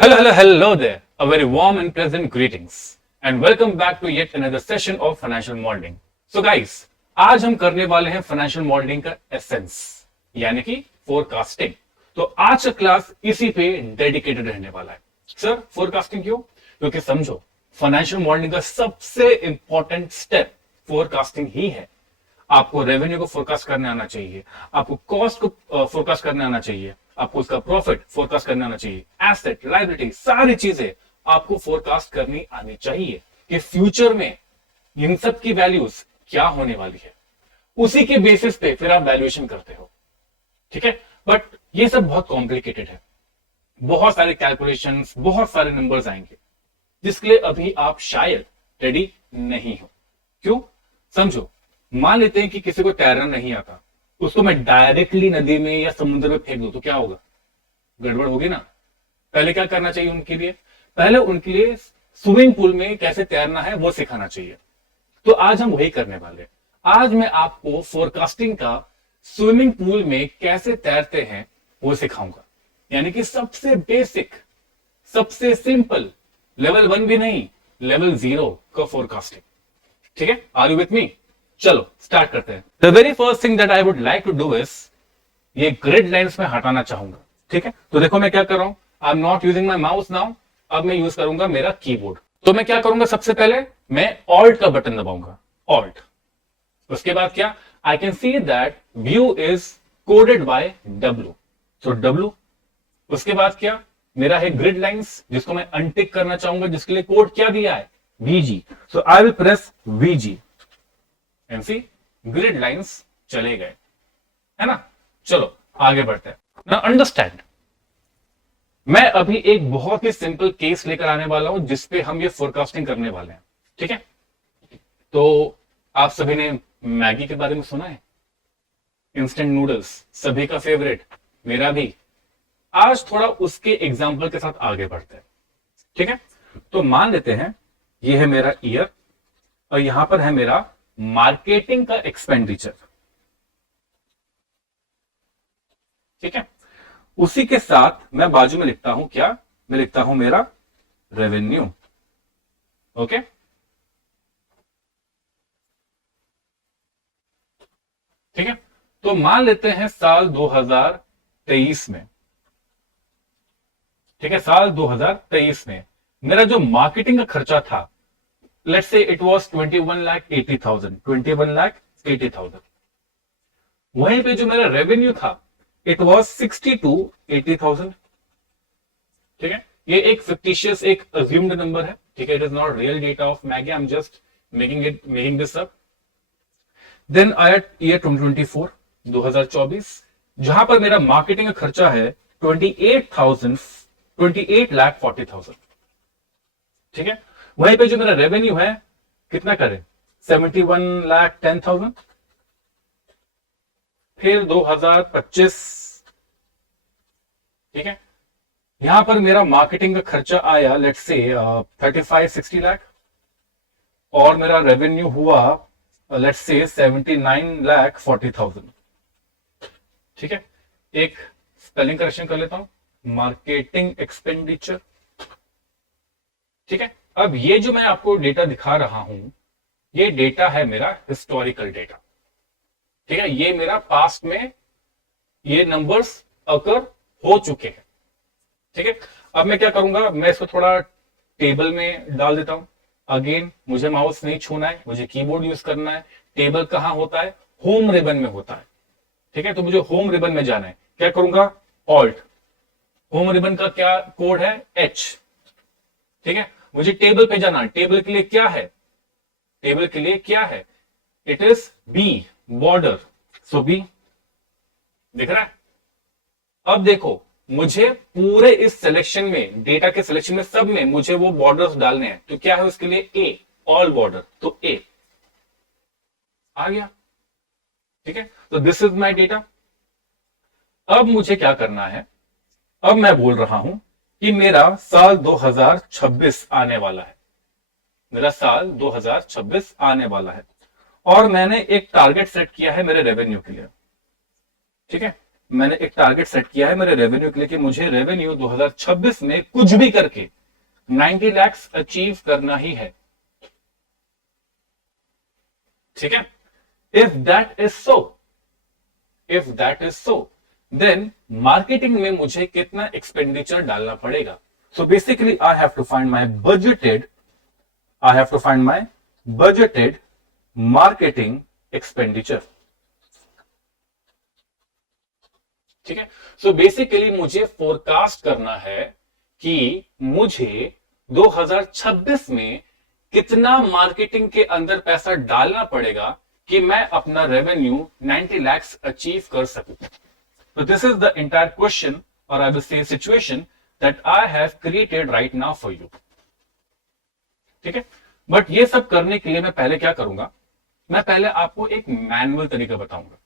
Hello there. A very warm and pleasant greetings and welcome back to yet another session of financial modeling. So guys, आज हम करने वाले हैं financial modelling का essence यानी कि फोरकास्टिंग। तो आज का क्लास इसी पे डेडिकेटेड रहने वाला है। सर फोरकास्टिंग क्यों? क्योंकि समझो फाइनेंशियल मॉडलिंग का सबसे इंपॉर्टेंट स्टेप फोरकास्टिंग ही है। आपको रेवेन्यू को फोरकास्ट करने आना चाहिए, आपको कॉस्ट को फोरकास्ट करने आना चाहिए, आपको उसका प्रॉफिट फोरकास्ट करने आना चाहिए, एसेट लायबिलिटी सारी चीजें आपको फोरकास्ट करनी आनी चाहिए कि फ्यूचर में इन सब की वैल्यूज क्या होने वाली है। उसी के बेसिस पे फिर आप वैल्यूएशन करते हो, ठीक है। बट ये सब बहुत कॉम्प्लिकेटेड है, बहुत सारे कैलकुलेशंस, बहुत सारे नंबर्स आएंगे जिसके लिए अभी आप शायद रेडी नहीं हो। क्यों? समझो, मान लेते हैं कि किसी को तैरना नहीं आता, उसको मैं डायरेक्टली नदी में या समुद्र में फेंक दूं तो क्या होगा? गड़बड़ होगी ना। पहले क्या करना चाहिए उनके लिए? पहले उनके लिए स्विमिंग पूल में कैसे तैरना है वो सिखाना चाहिए। तो आज हम वही करने वाले हैं। आज मैं आपको फोरकास्टिंग का स्विमिंग पूल में कैसे तैरते हैं वो सिखाऊंगा, यानी कि सबसे बेसिक, सबसे सिंपल, लेवल 1 भी नहीं, लेवल 0 का फोरकास्टिंग। ठीक है, आर यू विथ मी? चलो स्टार्ट करते हैं। The very first thing that I would like to do is, ये ग्रिड लाइंस में हटाना चाहूंगा। ठीक है, तो देखो मैं क्या कर रहा हूं। I am not using my mouse now, अब मैं यूज करूंगा मेरा कीबोर्ड। तो मैं क्या करूंगा, सबसे पहले मैं ऑल्ट का बटन दबाऊंगा, ऑल्ट। उसके बाद क्या, I can see that view is coded by W, so W. उसके बाद क्या, मेरा है ग्रिड लाइंस जिसको मैं अनटिक करना चाहूंगा, जिसके लिए कोड क्या दिया है, VG. So I will press VG and see grid lines चले गए, है ना। चलो आगे बढ़ते हैं। नाउ अंडरस्टैंड, मैं अभी एक बहुत ही सिंपल केस लेकर आने वाला हूं जिसपे हम ये फोरकास्टिंग करने वाले हैं। ठीक है, तो आप सभी ने मैगी के बारे में सुना है, इंस्टेंट नूडल्स, सभी का फेवरेट, मेरा भी। आज थोड़ा उसके एग्जाम्पल के साथ आगे बढ़ते हैं। ठीक है, तो मान लेते हैं ये है मेरा ईयर और यहां पर है मेरा मार्केटिंग का एक्सपेंडिचर। ठीक है, उसी के साथ मैं बाजू में लिखता हूं क्या, मैं लिखता हूं मेरा रेवेन्यू। ओके, ठीक है। तो मान लेते हैं साल 2023 में, ठीक है, साल 2023 में मेरा जो मार्केटिंग का खर्चा था, लेट्स से इट वाज 21,80,000। वहीं पे जो मेरा रेवेन्यू था इट वाज 60,80,000। ठीक है, ये एक फिक्टिशियस, एक अज्यूम्ड नंबर है। ठीक है, it is not real data of Maggi, I am just making this up. Then आया ईयर 2024, 2024, जहां पर मेरा मार्केटिंग का खर्चा है 28,40,000। ठीक है, वहीं पे जो मेरा रेवेन्यू है कितना करें, 71,10,000। फिर 2025, ठीक है, यहां पर मेरा मार्केटिंग का खर्चा आया लेट्स से 35-60 लाख और मेरा रेवेन्यू हुआ लेट्स से 79,40,000। ठीक है, एक स्पेलिंग करेक्शन कर लेता हूं, मार्केटिंग एक्सपेंडिचर। ठीक है, अब ये जो मैं आपको डेटा दिखा रहा हूं, ये डेटा है मेरा हिस्टोरिकल डेटा। ठीक है, ये मेरा पास्ट में ये नंबर्स अकर हो चुके हैं। ठीक है, अब मैं क्या करूंगा, मैं इसको थोड़ा टेबल में डाल देता हूं। अगेन मुझे माउस नहीं छूना है, मुझे कीबोर्ड यूज करना है। टेबल कहां होता है, होम रिबन में होता है। ठीक है, तो मुझे होम रिबन में जाना है, क्या करूंगा, ऑल्ट। होम रिबन का क्या कोड है, एच। ठीक है, मुझे टेबल पे जाना है। टेबल के लिए क्या है, टेबल के लिए क्या है, it is B, border. So B दिख रहा है। अब देखो, मुझे पूरे इस सिलेक्शन में, डेटा के सिलेक्शन में, सब में मुझे वो बॉर्डर्स डालने हैं। तो क्या है उसके लिए, ए, ऑल बॉर्डर। तो ए आ गया। ठीक है, तो दिस इज माई डेटा। अब मुझे क्या करना है, अब मैं बोल रहा हूं कि मेरा साल 2026 आने वाला है, मेरा साल 2026 आने वाला है और मैंने एक टारगेट सेट किया है मेरे रेवेन्यू के लिए। ठीक है, मैंने एक टारगेट सेट किया है मेरे रेवेन्यू के लिए कि मुझे रेवेन्यू 2026 में कुछ भी करके 90 लाख अचीव करना ही है। ठीक है, if that is so, if that is so, then marketing में मुझे कितना एक्सपेंडिचर डालना पड़ेगा। So basically I have to find my budgeted, I have to find my budgeted marketing expenditure. ठीक है, सो बेसिकली मुझे फोरकास्ट करना है कि मुझे 2026 में कितना मार्केटिंग के अंदर पैसा डालना पड़ेगा कि मैं अपना रेवेन्यू 90 लाख अचीव कर सकूं। तो this is the entire question और I will say situation that I have created right now for you. ठीक है, बट ये सब करने के लिए मैं पहले क्या करूंगा, मैं पहले आपको एक मैनुअल तरीका बताऊंगा।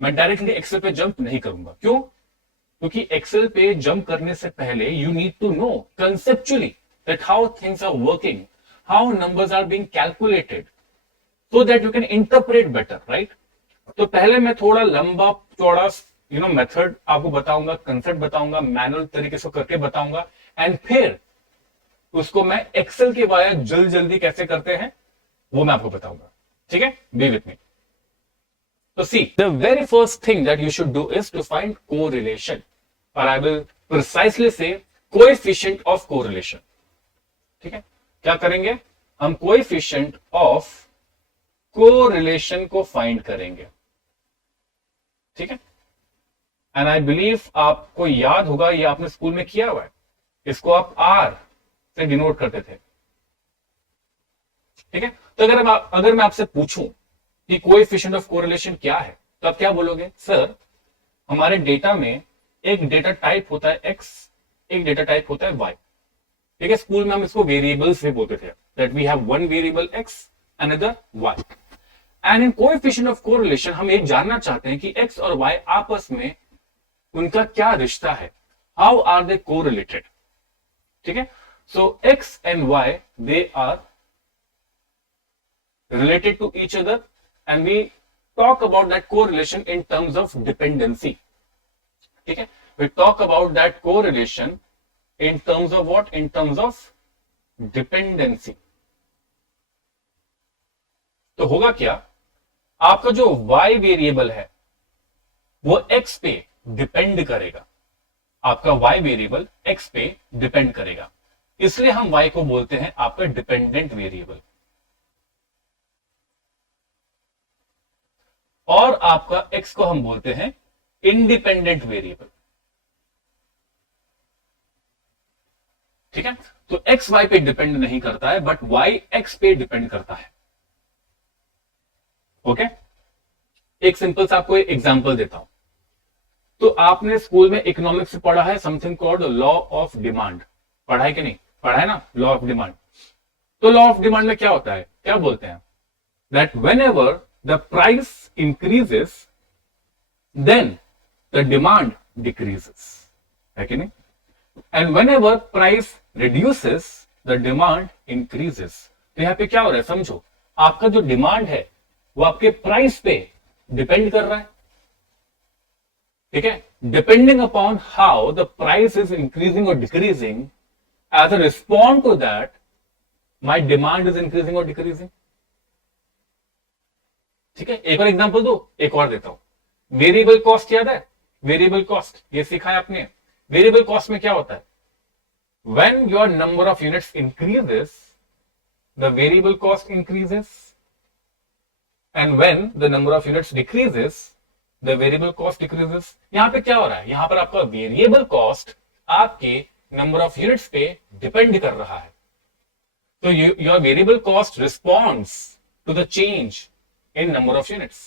मैं डायरेक्टली एक्सेल पे जंप नहीं करूंगा। क्यों? क्योंकि एक्सेल पे जंप करने से पहले you need to know conceptually that how things are working, how numbers are being calculated, so that you can interpret better, right? तो पहले मैं थोड़ा लंबा चौड़ा मेथड आपको बताऊंगा, कंसेप्ट बताऊंगा, मैनुअल तरीके से करके बताऊंगा, एंड फिर उसको मैं एक्सेल के वाया जल्दी कैसे करते हैं वो मैं आपको बताऊंगा। ठीक है, बी विथ मी। तो see, the very first thing that you should do is to find correlation, और आई विल प्रिसाइसली से कोएफिशिएंट ऑफ कोरिलेशन। ठीक है, क्या करेंगे हम? कोएफिशिएंट ऑफ कोरिलेशन को फाइंड करेंगे। ठीक है, एंड आई बिलीव आपको याद होगा, ये आपने स्कूल में किया हुआ है, इसको आप आर से डिनोट करते थे। ठीक है, तो अगर मैं आपसे पूछूं कि कोएफिशिएंट ऑफ कोरिलेशन क्या है, तो आप क्या बोलोगे? सर, हमारे डेटा में एक डेटा टाइप होता है एक्स, एक डेटा टाइप होता है वाई। ठीक है, स्कूल में हम इसको वेरिएबल्स भी बोलते थे, that we have one variable X, another Y. And in coefficient of correlation हम ये जानना चाहते हैं कि एक्स और वाई आपस में उनका क्या रिश्ता है, हाउ आर दे कोरिलेटेड। ठीक है, so x and y, they are related to each other, and we talk about that correlation in terms of dependency. ठीक है, we talk about that correlation in terms of what? In terms of dependency. तो होगा क्या, आपका जो y variable है वो x पे डिपेंड करेगा, आपका y वेरिएबल x पे डिपेंड करेगा, इसलिए हम y को बोलते हैं आपका डिपेंडेंट वेरिएबल, और आपका x को हम बोलते हैं इंडिपेंडेंट वेरिएबल। ठीक है, तो x y पे डिपेंड नहीं करता है, बट y x पे डिपेंड करता है। ओके, एक सिंपल सा आपको एग्जांपल देता हूं। तो आपने स्कूल में इकोनॉमिक्स में पढ़ा है something called law of demand, पढ़ा है कि नहीं? पढ़ा है ना, लॉ ऑफ डिमांड। तो लॉ ऑफ डिमांड में क्या होता है, क्या बोलते हैं? That whenever the price increases then the demand decreases, है कि नहीं? And whenever price reduces the demand increases. तो यहां पे क्या हो रहा है समझो, आपका जो डिमांड है वो आपके प्राइस पे डिपेंड कर रहा है। ठीक है, depending upon how the price is increasing और decreasing, as a response to that my demand is increasing or decreasing. ठीक है, एक और एग्जांपल दो, एक और देता हूं। वेरिएबल कॉस्ट याद है? वेरिएबल कॉस्ट ये सीखा है आपने। वेरिएबल कॉस्ट में क्या होता है? when your number of units increases the variable cost increases, and when the number of units decreases the variable cost decreases. यहां पे क्या हो रहा है? यहां पर आपका वेरिएबल कॉस्ट आपके नंबर ऑफ यूनिट्स पे डिपेंड कर रहा है, तो your variable cost responds to the change in number of units.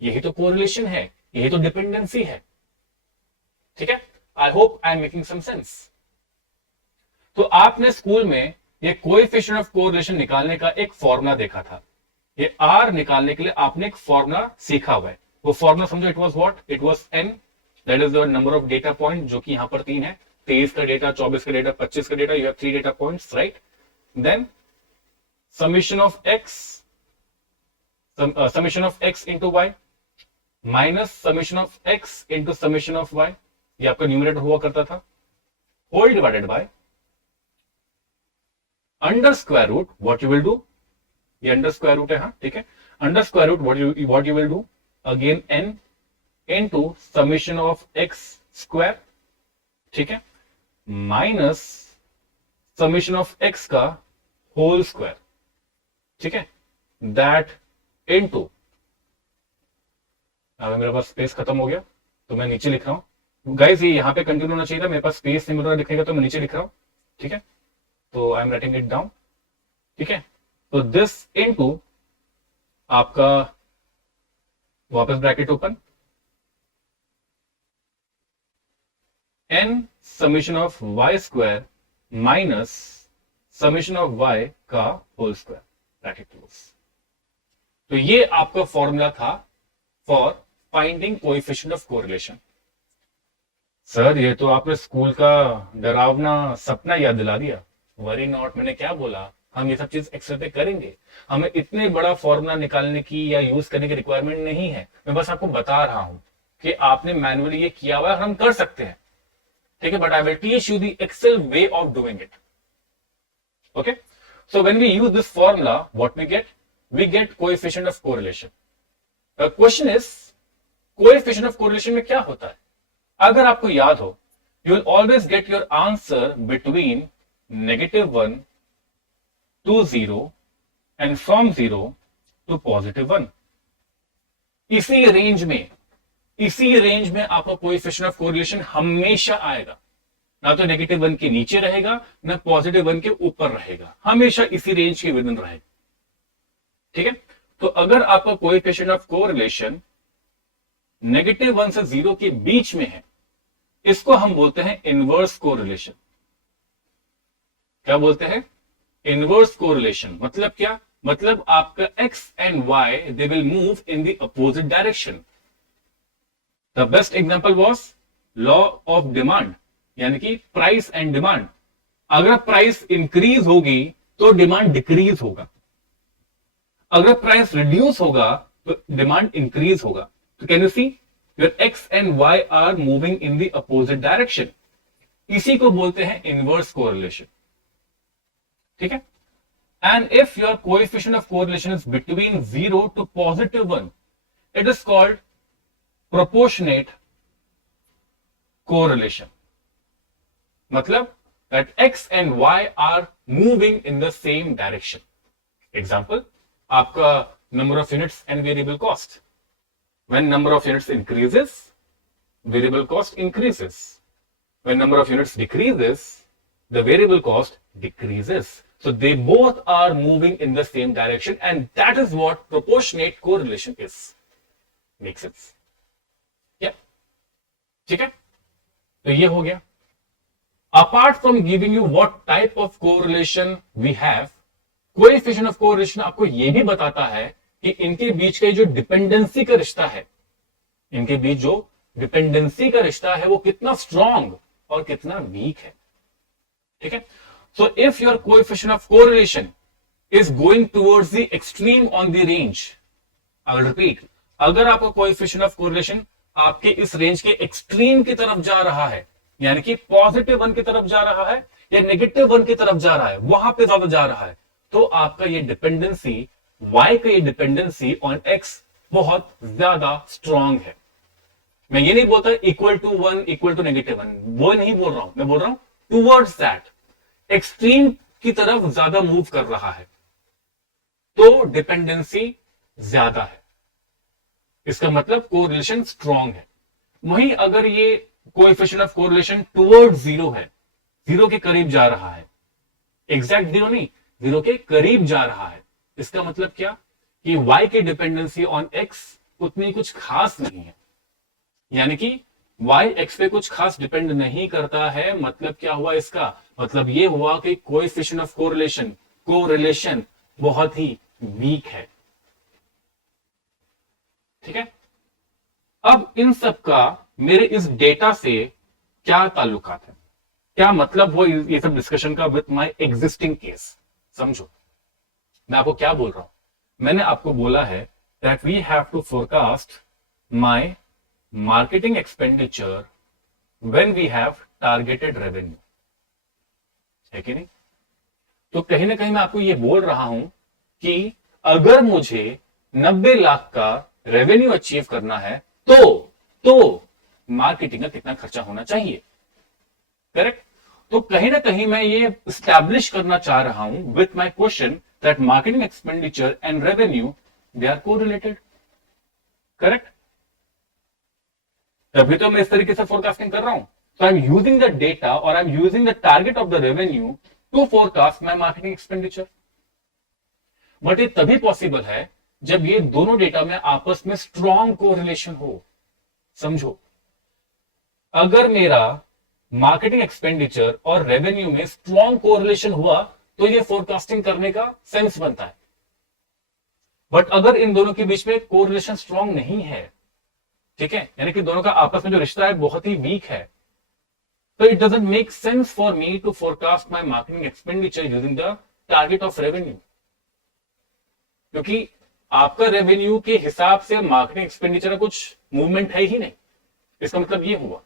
यही तो कोरिलेशन है, यही तो डिपेंडेंसी है। ठीक है, I hope I am making some sense. तो आपने स्कूल में ये कोएफिशिएंट ऑफ कोरिलेशन निकालने का एक फॉर्मूला देखा था, ये आर निकालने के लिए आपने एक फॉर्मूला सीखा हुआ है। वो फॉर्मूला समझो, it was what? It was an, that is the number of data point, जो कि यहां पर 3 है, 23 का डेटा, 24 का डेटा, 25 का data, you have 3 data points, right? Then summation of X, summation of X into Y minus summation of X into summation of Y, ये आपका न्यूमरेटर हुआ करता था, whole divided by under square root, what you will do, ये under square root है, हाँ ठीक है, under square root what you will do again n into summation of x square, ठीक है, माइनस समेशन ऑफ x का whole square, ठीक है, दैट इनटू, अब मेरे पास स्पेस खत्म हो गया तो मैं नीचे लिख रहा हूं गाइस, ये यहां पे कंटिन्यू होना चाहिए था, मेरे पास स्पेस नहीं मिल रहा लिखने का तो मैं नीचे लिख रहा हूं, ठीक है, तो I am writing it down, ठीक है, तो दिस इनटू आपका वापस bracket open n summation of y square minus summation of y का होल स्क्वायर, ब्रैकेट क्लोज। तो ये आपका फॉर्मूला था for finding coefficient of correlation. Sir ये तो आपने स्कूल का डरावना सपना याद दिला दिया। वरी नॉट, मैंने क्या बोला, हम ये सब चीज एक्सेल पे करेंगे, हमें इतने बड़ा फॉर्मूला निकालने की या यूज करने की रिक्वायरमेंट नहीं है, मैं बस आपको बता रहा हूं कि आपने मैनुअली ये किया हुआ है, हम कर सकते हैं, ठीक है, but I will teach you the Excel way of doing it. Okay, so when we use this formula what we get coefficient of correlation. The question is coefficient of correlation में क्या होता है? अगर आपको याद हो, you will always get your answer between -1 to 0 and from 0 to +1। इसी range में आपका कोएफिशिएंट ऑफ कोरिलेशन हमेशा आएगा, ना तो -1 के नीचे रहेगा ना +1 के ऊपर रहेगा, हमेशा इसी रेंज के विदिन रहेगा, ठीक है। तो अगर आपका कोएफिशिएंट ऑफ कोरिलेशन -1 से 0 के बीच में है, इसको हम बोलते हैं इनवर्स कोरिलेशन। क्या बोलते हैं? Inverse correlation. मतलब क्या? मतलब आपका x and y they will move in the opposite direction. The best example was law of demand, यानी कि प्राइस एंड डिमांड। अगर प्राइस इंक्रीज होगी तो डिमांड डिक्रीज होगा, अगर प्राइस रिड्यूस होगा तो डिमांड इंक्रीज होगा। तो can you see your x and y are moving in the opposite direction, इसी को बोलते हैं इनवर्स कोरिलेशन, ठीक है। And if your coefficient of correlation is between 0 to +1, it is called proportionate correlation. मतलब that x and y are moving in the same direction. Example, आपका number of units and variable cost. When number of units increases, variable cost increases. When number of units decreases, the variable cost decreases. So they both are moving in the same direction, and that is what proportionate correlation is. Make sense? Yeah. ठीक है? तो ये हो गया। Apart from giving you what type of correlation we have, coefficient of correlation आपको ये भी बताता है कि इनके बीच का जो डिपेंडेंसी का रिश्ता है, इनके बीच जो डिपेंडेंसी का रिश्ता है वो कितना स्ट्रॉन्ग और कितना वीक है, ठीक है। So if your coefficient of correlation is going towards the extreme on the range, I will repeat, अगर आपका कोएफिशिएंट ऑफ कोरिलेशन आपके इस रेंज के एक्सट्रीम की तरफ जा रहा है, यानी कि +1 की तरफ जा रहा है या -1 की तरफ जा रहा है, वहां पे ज्यादा जा रहा है, तो आपका ये डिपेंडेंसी y का ये डिपेंडेंसी ऑन x बहुत ज्यादा स्ट्रॉन्ग है। मैं ये नहीं बोलता इक्वल टू 1 इक्वल टू -1, वो नहीं बोल रहा हूं, मैं बोल रहा हूं टूवर्ड्स दैट, एक्सट्रीम की तरफ ज्यादा मूव कर रहा है, तो डिपेंडेंसी ज्यादा है, इसका मतलब कोरिलेशन स्ट्रॉन्ग है। वहीं अगर ये कोएफिशिएंट ऑफ कोरिलेशन टुवर्ड्स 0 है, 0 के करीब जा रहा है, एग्जैक्ट 0 नहीं, 0 के करीब जा रहा है, इसका मतलब क्या कि y की डिपेंडेंसी ऑन x उतनी कुछ खास नहीं है, यानी कि y x पे कुछ खास डिपेंड नहीं करता है। मतलब क्या हुआ इसका? मतलब ये हुआ कि कोएफिशिएंट ऑफ कोरिलेशन बहुत ही वीक है, ठीक है। अब इन सब का मेरे इस डेटा से क्या ताल्लुकात है, क्या मतलब वो ये सब डिस्कशन का विथ माय एग्जिस्टिंग केस? समझो मैं आपको क्या बोल रहा हूं। मैंने आपको बोला है that we have to forecast my marketing expenditure when we have targeted revenue, है कि नहीं? तो कहीं ना कहीं मैं आपको ये बोल रहा हूं कि अगर मुझे 90 लाख का रेवेन्यू अचीव करना है तो मार्केटिंग का कितना खर्चा होना चाहिए, करेक्ट? तो कहीं ना कहीं मैं ये स्टैब्लिश करना चाह रहा हूं with my question that marketing expenditure and revenue they are correlated, correct? तभी तो मैं इस तरीके से फोरकास्टिंग कर रहा हूं. So I'm using the data or I'm using the target of the revenue to forecast my marketing expenditure. But ये तभी पॉसिबल है जब ये दोनों डेटा में आपस में स्ट्रॉन्ग कोरिलेशन हो. समझो, अगर मेरा मार्केटिंग एक्सपेंडिचर और रेवेन्यू में स्ट्रॉन्ग कोरिलेशन हुआ तो ये फोरकास्टिंग करने का सेंस बनता है. बट अगर इन दोनों के बीच में कोरिलेशन स्ट्रॉन्ग नहीं है, ठीक है, यानी कि दोनों का आपस में जो रिश्ता है बहुत ही वीक है, so it doesn't make sense for me to forecast my marketing expenditure using the target of revenue, क्योंकि आपका रेवेन्यू के हिसाब से मार्केटिंग एक्सपेंडिचर का कुछ मूवमेंट है ही नहीं. इसका मतलब ये हुआ.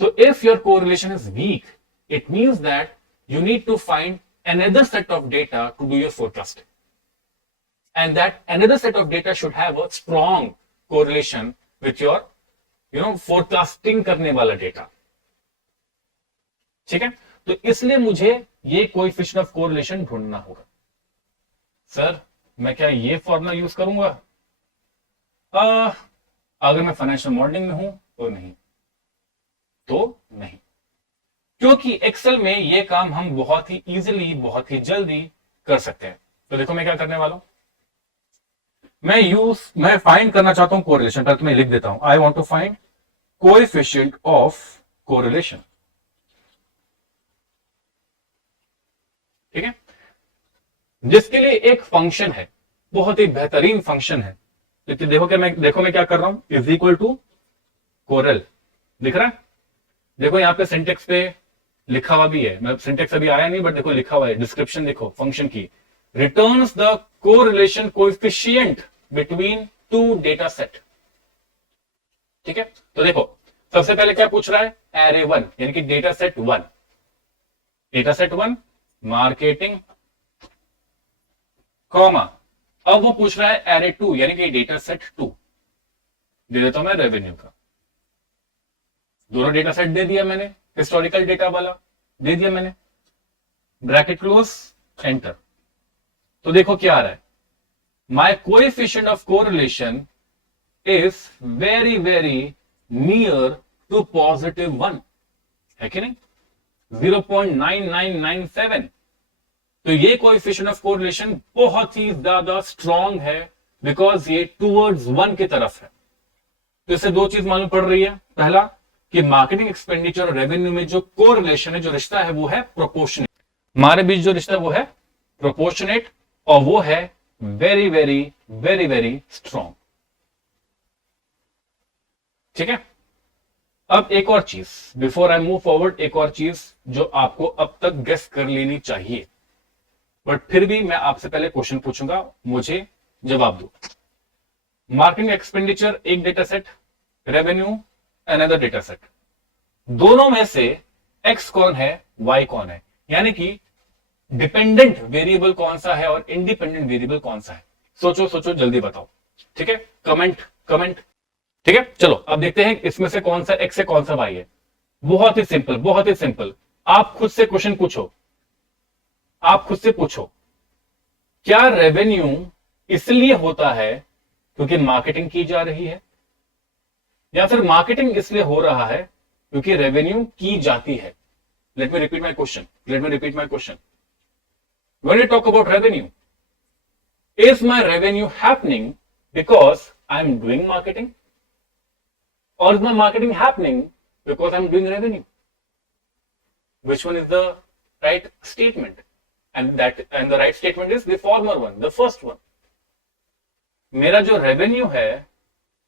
So if your correlation is weak, it means that you need to find another set of data to do your forecasting, and that another set of data should have a strong correlation with your forecasting करने वाला data. ठीक है, तो इसलिए मुझे ये coefficient of correlation ढूंढना होगा. सर मैं क्या ये फॉर्मूला यूज करूंगा? अगर मैं फाइनेंशियल मॉडलिंग में हूं तो नहीं, क्योंकि एक्सेल में ये काम हम बहुत ही इजीली, बहुत ही जल्दी कर सकते हैं. तो देखो मैं क्या करने वाला हूं, मैं फाइंड करना चाहता हूं कोरिलेशन. पहले तो मैं लिख देता हूं, I want to find coefficient of correlation. ठीक है, जिसके लिए एक फंक्शन है, बहुत ही बेहतरीन फंक्शन है. तो देखो मैं क्या कर रहा हूं, इज इक्वल टू कोरल. दिख रहा है? देखो यहां पे सिंटेक्स पे लिखा हुआ भी है, मतलब सिंटेक्स अभी आया नहीं बट देखो लिखा हुआ है, डिस्क्रिप्शन देखो फंक्शन की, returns the correlation coefficient between two data set. ठीक है, तो देखो सबसे पहले क्या पूछ रहा है, एरे 1 यानी कि data set 1, data set 1 marketing, comma, अब वो पूछ रहा है एरे 2 यानी कि डेटा सेट 2. दे देता हूं मैं रेवेन्यू का. दोनों डेटा सेट दे दिया मैंने, हिस्टोरिकल डेटा वाला दे दिया मैंने, ब्रैकेट क्लोज, एंटर. तो देखो क्या आ रहा है, my coefficient of correlation is very very near to +1, है कि नहीं? 0.9997. तो ये कोएफिशिएंट ऑफ कोरिलेशन बहुत ही ज्यादा स्ट्रॉन्ग है बिकॉज ये टूवर्ड्स 1 की तरफ है. तो इससे दो चीज मालूम पड़ रही है. पहला कि मार्केटिंग एक्सपेंडिचर और रेवेन्यू में जो कोरिलेशन है, जो रिश्ता है वो है प्रोपोर्शनेट. हमारे बीच जो रिश्ता है वो है प्रोपोर्शनेट और वो है very very very very strong. ठीक है, अब एक और चीज, बिफोर आई मूव फॉरवर्ड, एक और चीज जो आपको अब तक गेस कर लेनी चाहिए, बट फिर भी मैं आपसे पहले क्वेश्चन पूछूंगा, मुझे जवाब दो. मार्केटिंग एक्सपेंडिचर एक data set, revenue another data set. दोनों में से एक्स कौन है, वाई कौन है, यानी कि डिपेंडेंट वेरिएबल कौन सा है और इंडिपेंडेंट वेरिएबल कौन सा है? सोचो सोचो, जल्दी बताओ. ठीक है, कमेंट. ठीक है, चलो अब देखते हैं इसमें से कौन सा एक्स है, कौन सा वाई है. बहुत ही सिंपल, बहुत ही सिंपल. आप खुद से क्वेश्चन पूछो, आप खुद से पूछो, क्या रेवेन्यू इसलिए होता है क्योंकि मार्केटिंग की जा रही है, या फिर मार्केटिंग इसलिए हो रहा है क्योंकि रेवेन्यू की जाती है? Let me repeat my question. When you talk about revenue, is my revenue happening because I'm doing marketing, or is my marketing happening because I'm doing revenue? Which one is the right statement? And the right statement is the former one, the first one. मेरा जो revenue है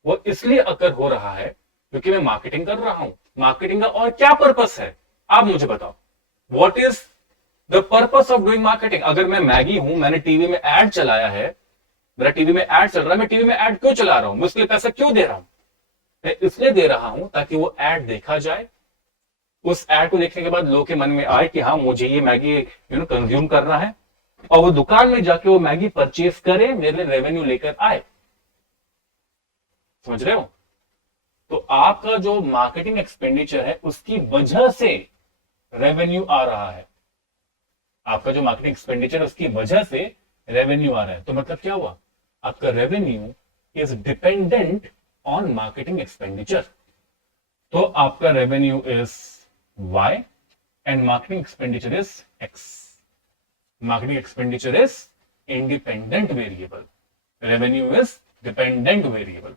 वो इसलिए अकर हो रहा है क्योंकि मैं मार्केटिंग कर रहा हूं. मार्केटिंग का और क्या पर्पस है, आप मुझे बताओ. What is the purpose of doing marketing? अगर मैं मैगी हूं, मैंने टीवी में एड चलाया है, मेरा टीवी में ऐड चल रहा है, मैं टीवी में ऐड क्यों चला रहा हूं, मैं उसके लिए पैसा क्यों दे रहा हूं? मैं इसलिए दे रहा हूं ताकि वो ऐड देखा जाए, उस ऐड को देखने के बाद लोगों के मन में आए कि हाँ मुझे ये मैगी कंज्यूम करना है, और वो दुकान में जाके वो मैगी परचेज करे, मेरे लिए रेवेन्यू लेकर आए। समझ रहे हो? तो आपका जो मार्केटिंग एक्सपेंडिचर है उसकी वजह से रेवेन्यू आ रहा है, आपका जो मार्केटिंग एक्सपेंडिचर है उसकी वजह से रेवेन्यू आ रहा है। तो मतलब क्या हुआ, आपका revenue is dependent on marketing expenditure. तो आपका revenue is Y and marketing expenditure is X. Marketing expenditure is independent variable, revenue is dependent variable.